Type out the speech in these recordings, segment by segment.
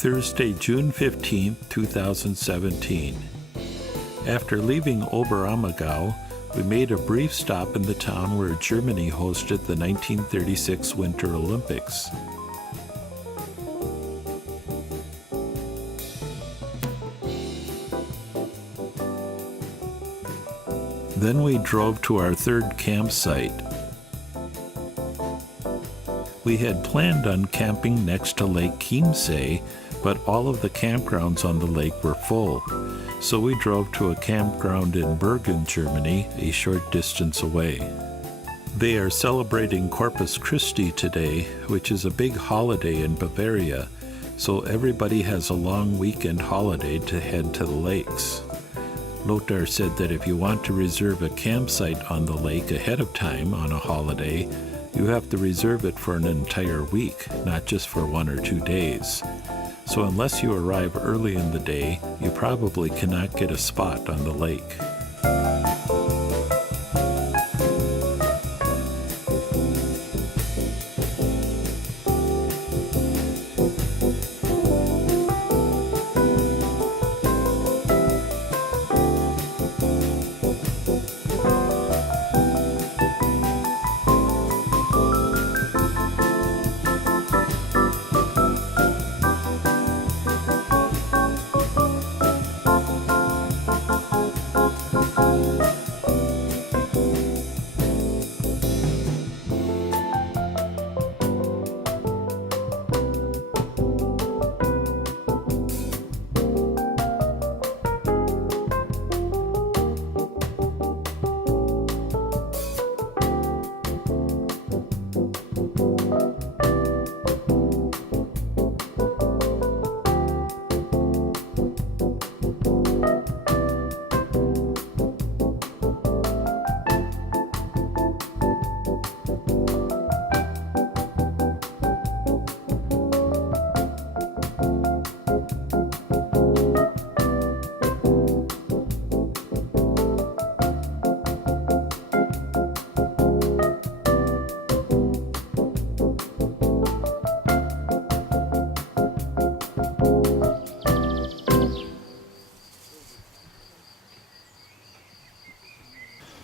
Thursday, June 15th, 2017. After leaving Oberammergau, we made a brief stop in the town where Germany hosted the 1936 Winter Olympics. Then we drove to our third campsite. We had planned on camping next to Lake Chiemsee, but all of the campgrounds on the lake were full, so we drove to a campground in Bergen, Germany, a short distance away. They are celebrating Corpus Christi today, which is a big holiday in Bavaria, so everybody has a long weekend holiday to head to the lakes. Lothar said that if you want to reserve a campsite on the lake ahead of time on a holiday, you have to reserve it for an entire week, not just for 1 or 2 days. So unless you arrive early in the day, you probably cannot get a spot on the lake.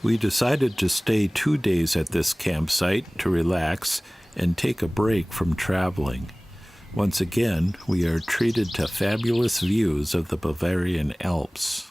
We decided to stay 2 days at this campsite to relax and take a break from traveling. Once again, we are treated to fabulous views of the Bavarian Alps.